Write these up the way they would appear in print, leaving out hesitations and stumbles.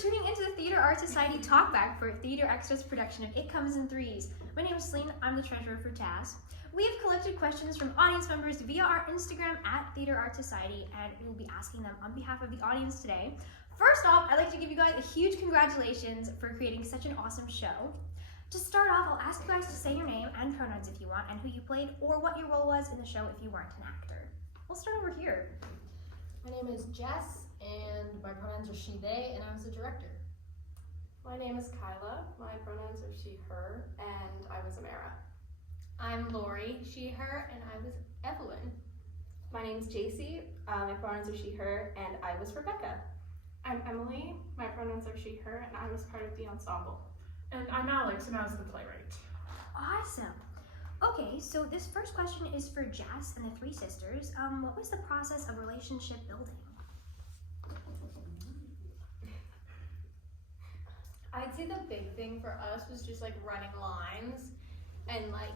tuning into the Theater Art Society Talkback for Theater Extra's production of It Comes in Threes. My name is Celine, I'm the treasurer for TAS. We have collected questions from audience members via our Instagram at Theater Art Society, and we will be asking them on behalf of the audience today. First off, I'd like to give you guys a huge congratulations for creating such an awesome show. To start off, I'll ask you guys to say your name and pronouns if you want, and who you played, or what your role was in the show if you weren't an actor. We'll start over here. My name is Jess, and my pronouns are she, they, and I was a director. My name is Kyla, my pronouns are she, her, and I was Amara. I'm Lori, she, her, and I was Evelyn. My name's JC, my pronouns are she, her, and I was Rebecca. I'm Emily, my pronouns are she, her, and I was part of the ensemble. And I'm Alex, and I was the playwright. Awesome. Okay, so this first question is for Jess and the three sisters. What was the process of relationship building? I'd say the big thing for us was just like running lines and like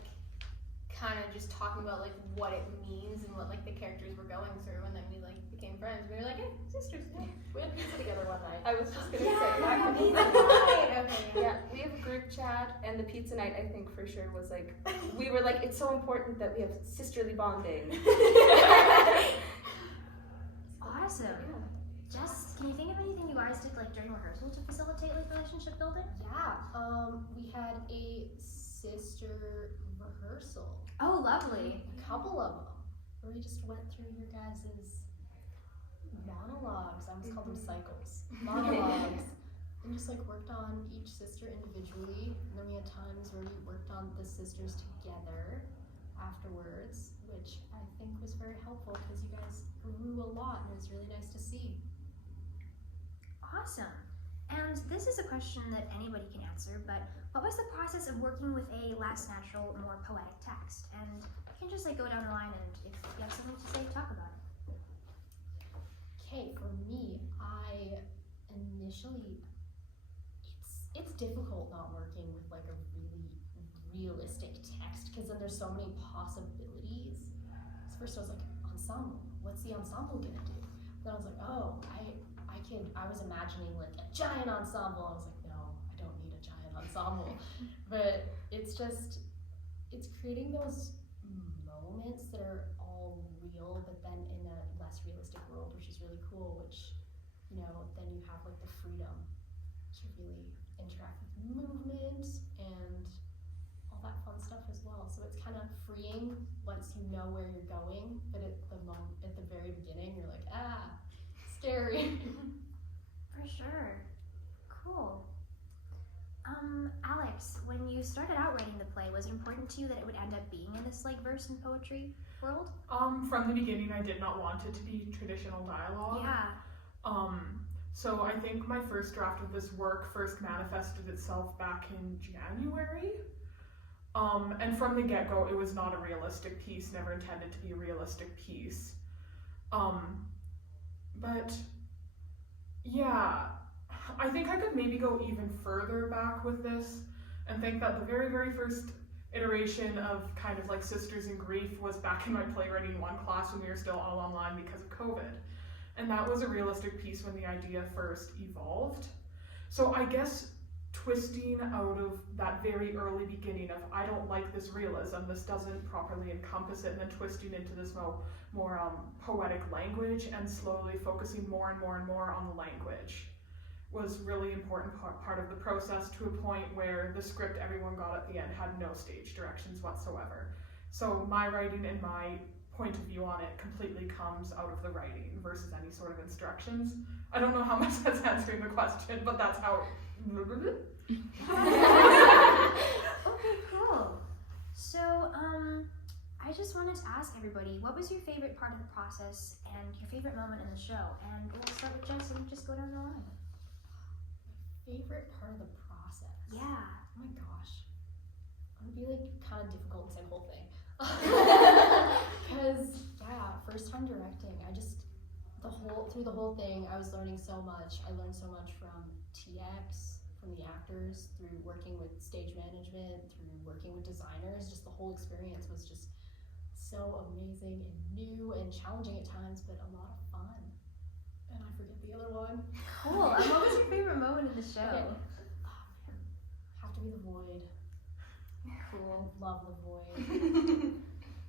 kind of just talking about like what it means and what like the characters were going through, and then we like became friends. We were like, hey, sisters. Yeah. We had pizza together one night. I was just gonna say Yeah, that. pizza night. Okay, Yeah, we have a group chat, and the pizza night I think for sure was like, we were like, it's so important that we have sisterly bonding. Awesome. Yeah. Jess, can you think of anything you guys did like during rehearsal to facilitate like relationship building? Yeah, we had a sister rehearsal. Oh, lovely. A couple of them, where we just went through your guys' monologues. I almost called them cycles. Monologues. And just like worked on each sister individually. And then we had times where we worked on the sisters together afterwards, which I think was very helpful because you guys grew a lot and it was really nice to see. Awesome. And this is a question that anybody can answer, but what was the process of working with a less natural, more poetic text? And you can just like go down the line, and if you have something to say, talk about it. Okay, for me, I initially, it's difficult not working with like a really realistic text because then there's so many possibilities. So first I was like, ensemble, what's the ensemble gonna do? Then I was like, oh, I was imagining like a giant ensemble. I was like, no, I don't need a giant ensemble. But it's creating those moments that are all real, but then in a less realistic world, which is really cool, which, you know, then you have like the freedom to really interact with movement and all that fun stuff as well. So it's kind of freeing once you know where you're going, but at the very beginning, you're like, scary. For sure. Cool. Alex, when you started out writing the play, was it important to you that it would end up being in this like verse and poetry world? From the beginning, I did not want it to be traditional dialogue. Yeah. So I think my first draft of this work first manifested itself back in January. And from the get-go, it was not a realistic piece, never intended to be a realistic piece. But yeah, I think I could maybe go even further back with this and think that the very, very first iteration of kind of like Sisters in Grief was back in my playwriting 1 class when we were still all online because of COVID. And that was a realistic piece when the idea first evolved. So I guess twisting out of that very early beginning of, I don't like this realism, this doesn't properly encompass it, and then twisting into this more poetic language and slowly focusing more and more and more on the language was really important part of the process, to a point where the script everyone got at the end had no stage directions whatsoever. So my writing and my point of view on it completely comes out of the writing versus any sort of instructions. I don't know how much that's answering the question, but that's how Okay, cool. So, I just wanted to ask everybody, what was your favorite part of the process and your favorite moment in the show? And we'll start with Jess and just go down the line. Favorite part of the process? Yeah. Oh my gosh. It would be like kind of difficult to say the whole thing. Because, yeah, first time directing, through the whole thing, I was learning so much. I learned so much from TX, from the actors, through working with stage management, through working with designers. Just the whole experience was just so amazing and new and challenging at times, but a lot of fun. And I forget the other one. Cool. And what was your favorite moment? moment in the show? Okay. Have to be the void. Cool. Love the void.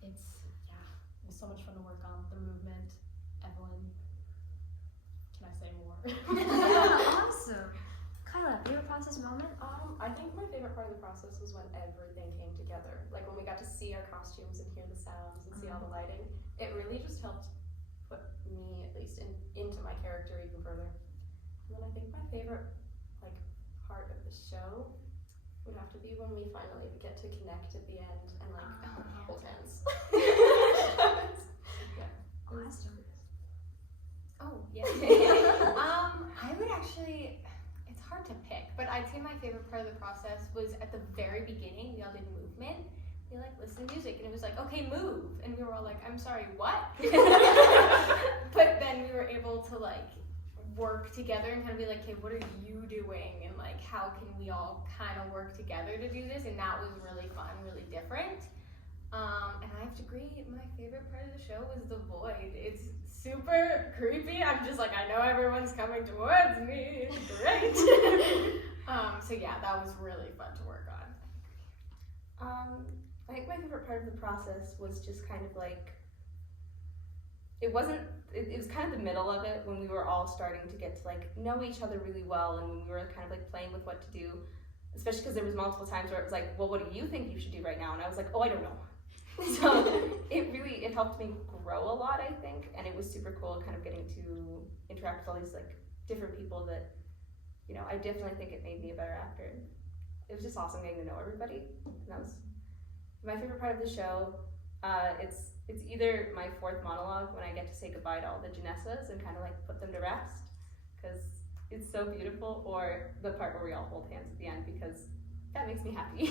It was so much fun to work on. The movement, Evelyn. Can I say more? Yeah, awesome. Kyla, favorite process moment? I think my favorite part of the process was when everything came together. Like when we got to see our costumes and hear the sounds and see all the lighting. It really just helped put me, at least, into my character even further. And then I think my favorite part of the show would have to be when we finally get to connect at the end and hold hands. Awesome. Oh, yeah. I would actually, it's hard to pick, but I'd say my favorite part of the process was at the very beginning. We all did movement. We listened to music, and it was like, okay, move. And we were all like, I'm sorry, what? But then we were able to work together and kind of be like, okay, what are you doing? And how can we all kind of work together to do this? And that was really fun, really different. And I have to agree, my favorite part of the show was the void. It's super creepy. I'm just like, I know everyone's coming towards me. It's great. So yeah, that was really fun to work on. I think my favorite part of the process was just kind of it was kind of the middle of it when we were all starting to get to know each other really well, and when we were kind of playing with what to do, especially because there was multiple times where it was like, well, what do you think you should do right now? And I was like, oh, I don't know. So it helped me grow a lot, I think, and it was super cool kind of getting to interact with all these different people that, I definitely think it made me a better actor. It was just awesome getting to know everybody, and that was my favorite part of the show. It's either my fourth monologue when I get to say goodbye to all the Janessas and kind of put them to rest, because it's so beautiful, or the part where we all hold hands at the end, because that makes me happy.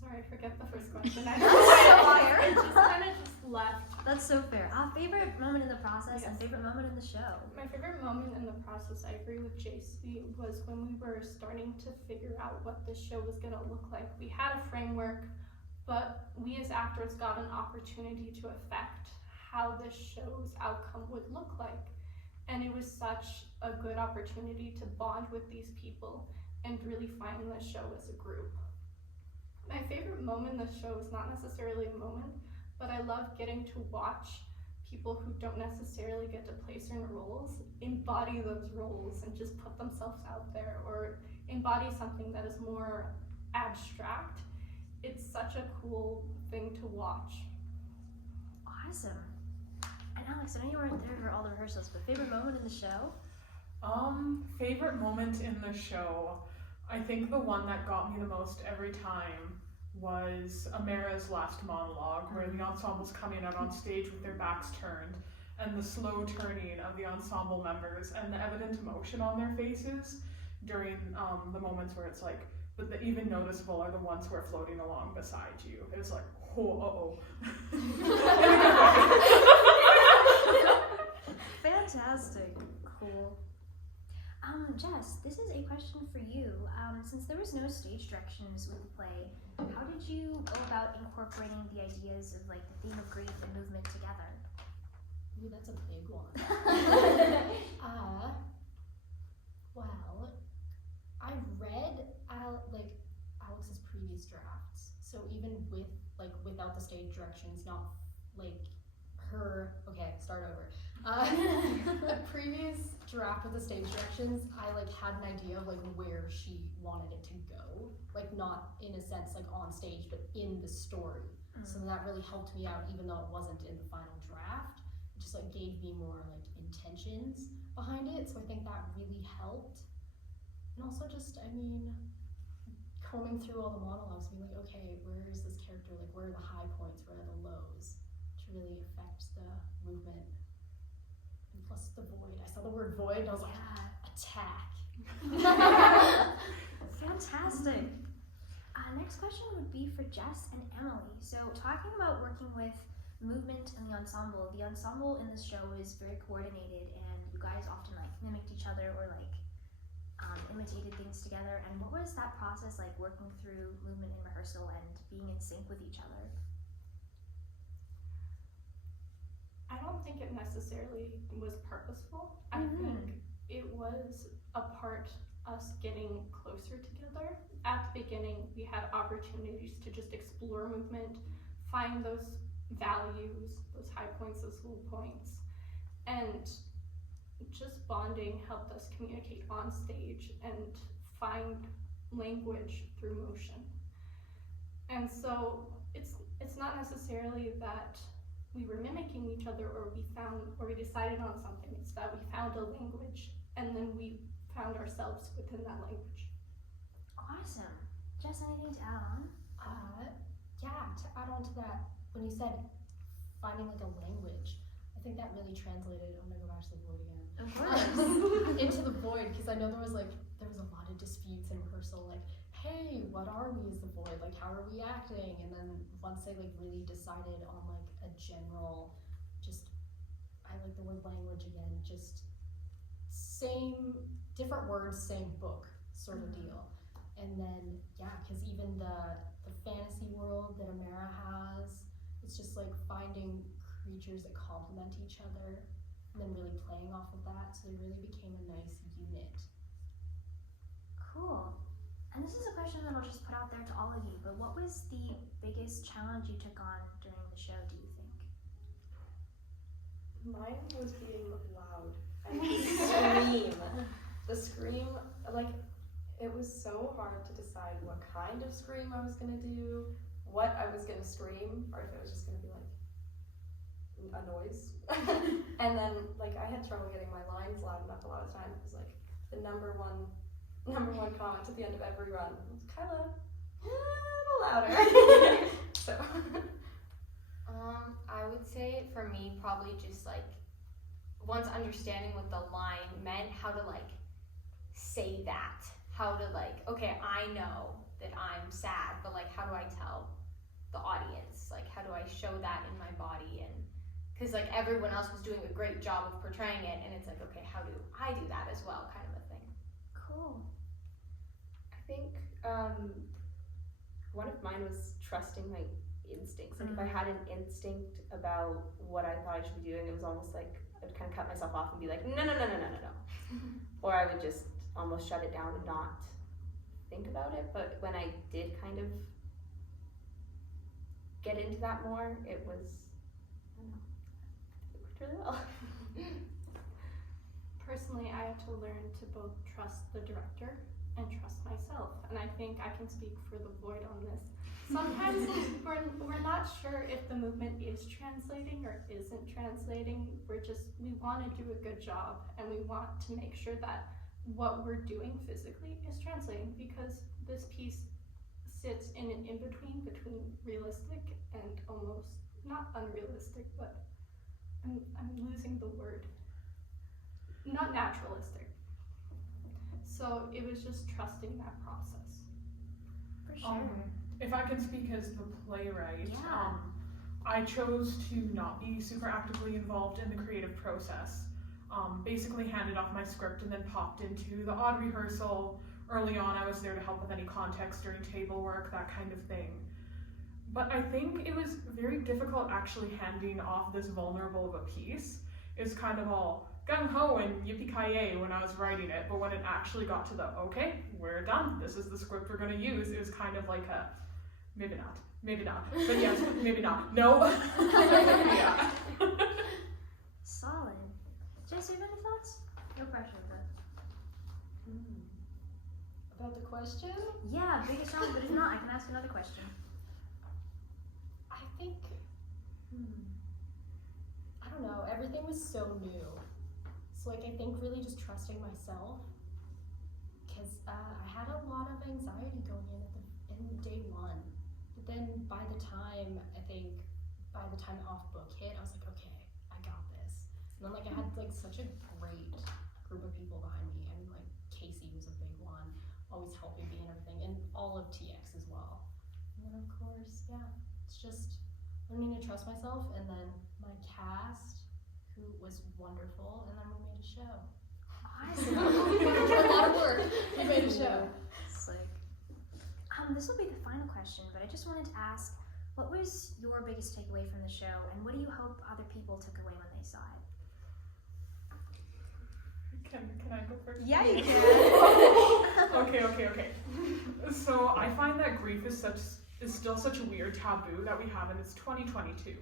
Sorry, I forget the first question. I That's just kind of left. That's so fair. Favorite moment in the process and Yes. favorite moment in the show? My favorite moment in the process, I agree with JC, was when we were starting to figure out what the show was going to look like. We had a framework, but we as actors got an opportunity to affect how the show's outcome would look like. And it was such a good opportunity to bond with these people and really find the show as a group. My favorite moment in the show is not necessarily a moment, but I love getting to watch people who don't necessarily get to play certain roles embody those roles and just put themselves out there, or embody something that is more abstract. It's such a cool thing to watch. Awesome. And Alex, I know you weren't there for all the rehearsals, but favorite moment in the show? Favorite moment in the show, I think the one that got me the most every time was Amara's last monologue, where the ensemble's coming out on stage with their backs turned, and the slow turning of the ensemble members and the evident emotion on their faces during the moments where it's but the even noticeable are the ones who are floating along beside you. It's like, oh, Fantastic. Cool. Jess, this is a question for you. Since there was no stage directions with the play, how did you go about incorporating the ideas of the theme of grief and movement together? Ooh, that's a big one. Well, I read Alex's previous drafts, so even with without the stage directions, not her. Okay, start over. The previous draft with the stage directions, I had an idea of where she wanted it to go, not in a sense on stage, but in the story. So that really helped me out, even though it wasn't in the final draft. It just gave me more intentions behind it. So I think that really helped. And also just, combing through all the monologues, being okay, where is this character? Where are the high points? Where are the lows? To really affect the movement. And plus the void. I saw the word void and I was attack. Fantastic. Next question would be for Jess and Emily. So talking about working with movement and the ensemble in this show is very coordinated, and you guys often mimicked each other or imitated things together. And what was that process like, working through movement and rehearsal and being in sync with each other? I don't think it necessarily was purposeful. I Mhm. think it was a part us getting closer together. At the beginning, we had opportunities to just explore movement, find those values, those high points, those low points, and just bonding helped us communicate on stage and find language through motion. And so it's not necessarily that we were mimicking each other or we decided on something. It's that we found a language and then we found ourselves within that language. Awesome. Jess, anything to add on? Yeah, to add on to that, when you said finding like a language, I think that really translated, I'm gonna go back to the void again. Of course. Into the void, because I know there was a lot of disputes in rehearsal, like, hey, what are we as the void? Like, how are we acting? And then once they like really decided on like a general, just, I like the word language again, just same, different words, same book sort of deal. And then, yeah, because even the fantasy world that Amara has, it's just like finding creatures that complement each other and then really playing off of that, so they really became a nice unit. Cool. And this is a question that I'll just put out there to all of you, but what was the biggest challenge you took on during the show, do you think? Mine was being loud and scream. The scream, like, it was so hard to decide what kind of scream I was gonna do, what I was gonna scream, or if it was just gonna be like a noise. And then, like, I had trouble getting my lines loud enough a lot of times. It was like the number one comment at the end of every run was, Kyla, a little louder. So I would say for me, probably just like once understanding what the line meant, how to like say that, how to like, okay, I know that I'm sad, but like how do I tell the audience, like how do I show that in my body? And because like everyone else was doing a great job of portraying it, and it's like, okay, how do I do that as well, kind of a thing. Cool. I think one of mine was trusting my instincts. Like if I had an instinct about what I thought I should be doing, it was almost like I'd kind of cut myself off and be like, no. Or I would just almost shut it down and not think about it. But when I did kind of get into that more, it was, I don't know, it worked really well. Personally, I had to learn to both trust the director and trust myself, and I think I can speak for the void on this. Sometimes we're not sure if the movement is translating or isn't translating. We want to do a good job, and we want to make sure that what we're doing physically is translating, because this piece sits in an in-between between realistic and almost not unrealistic, but I'm losing the word. Not naturalistic. So it was just trusting that process. For sure. If I can speak as the playwright, Yeah. I chose to not be super actively involved in the creative process. Basically handed off my script and then popped into the odd rehearsal. Early on, I was there to help with any context during table work, that kind of thing. But I think it was very difficult actually handing off this vulnerable of a piece. It was kind of all gung-ho and yippee-ki-yay when I was writing it, but when it actually got to the, okay, we're done, this is the script we're going to use, it was kind of like a, maybe not, but yes, maybe not, no. Yeah. Solid. Jess, you have any thoughts? No pressure, but. About the question? Yeah, biggest challenge, but if not, I can ask another question. I think, I don't know, everything was so new. So like I think really just trusting myself, because I had a lot of anxiety going in day one. But then by the time off book hit, I was like, okay, I got this. And then like I had like such a great group of people behind me. I mean like Casey was a big one, always helping me and everything, and all of TX as well. And then of course, yeah, it's just learning to trust myself, and then my cast, who was wonderful, and then we made a show. Awesome. A lot of work. We made a show. It's like, this will be the final question, but I just wanted to ask, What was your biggest takeaway from the show, and what do you hope other people took away when they saw it? Can I go first? Yeah, you can. Okay. So I find that grief is still such a weird taboo that we have, and it's 2022.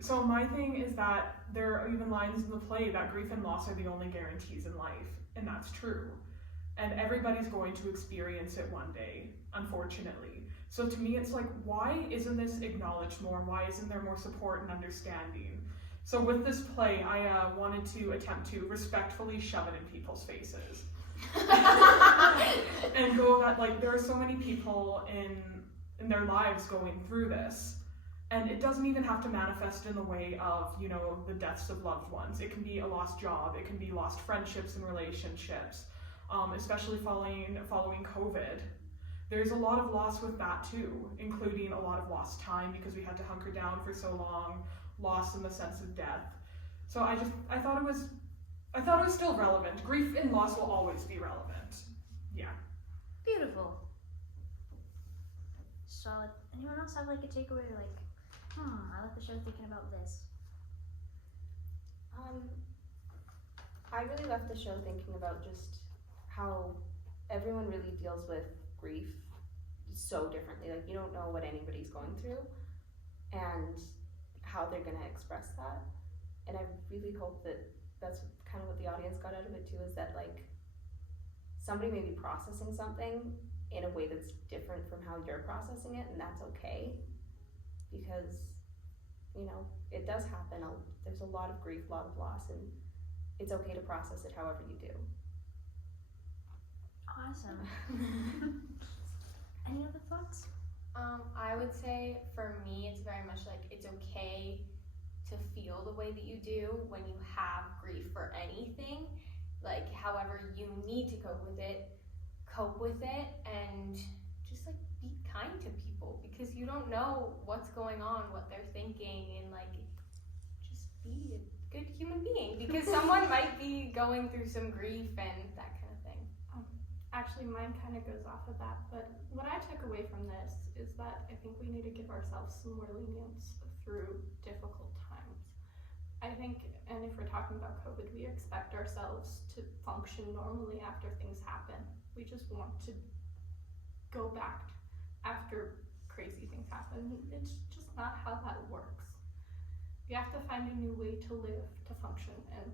So my thing is that there are even lines in the play that grief and loss are the only guarantees in life, and that's true. And everybody's going to experience it one day, unfortunately. So to me, it's like, why isn't this acknowledged more? Why isn't there more support and understanding? So with this play, I wanted to attempt to respectfully shove it in people's faces. And go that, like, there are so many people in their lives going through this. And it doesn't even have to manifest in the way of, you know, the deaths of loved ones. It can be a lost job. It can be lost friendships and relationships, especially following COVID. There's a lot of loss with that too, including a lot of lost time because we had to hunker down for so long, loss in the sense of death. So I thought it was still relevant. Grief and loss will always be relevant. Yeah. Beautiful. Solid. Anyone else have like a takeaway, like, I left the show thinking about this? I really left the show thinking about just how everyone really deals with grief so differently. Like, you don't know what anybody's going through and how they're going to express that. And I really hope that that's kind of what the audience got out of it too, is that like somebody may be processing something in a way that's different from how you're processing it, and that's okay, because, you know, it does happen. There's a lot of grief, a lot of loss, and it's okay to process it however you do. Awesome. Any other thoughts? I would say for me, it's very much like it's okay to feel the way that you do when you have grief for anything. Like, however you need to cope with it, and just like be kind to people, because you don't know what's going on, what they're thinking, and like just be a good human being, because someone might be going through some grief and that kind of thing. Actually, mine kind of goes off of that, but what I took away from this is that I think we need to give ourselves some more lenience through difficult times. I think, and if we're talking about COVID, we expect ourselves to function normally after things happen. We just want to go back after crazy things happen. It's just not how that works. We have to find a new way to live, to function, and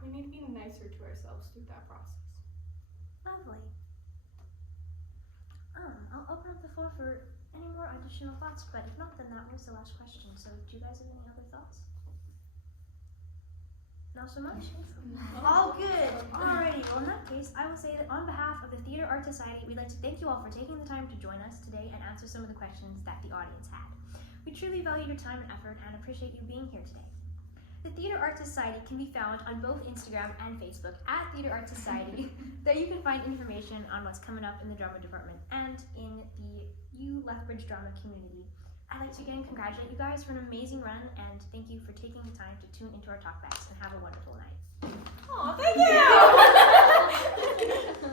we need to be nicer to ourselves through that process. Lovely. I'll open up the floor for any more additional thoughts, but if not, then that was the last question. So do you guys have any other thoughts? Not so much? All good. Alrighty, well in that case, I will say that on behalf of the Theater Art Society, we'd like to thank you all for taking the time to join us today and answer some of the questions that the audience had. We truly value your time and effort and appreciate you being here today. The Theater Art Society can be found on both Instagram and Facebook at Theater Art Society. There you can find information on what's coming up in the drama department and in the Lethbridge drama community. I'd like to again congratulate you guys for an amazing run, and thank you for taking the time to tune into our talkbacks, and have a wonderful night. Oh, thank you!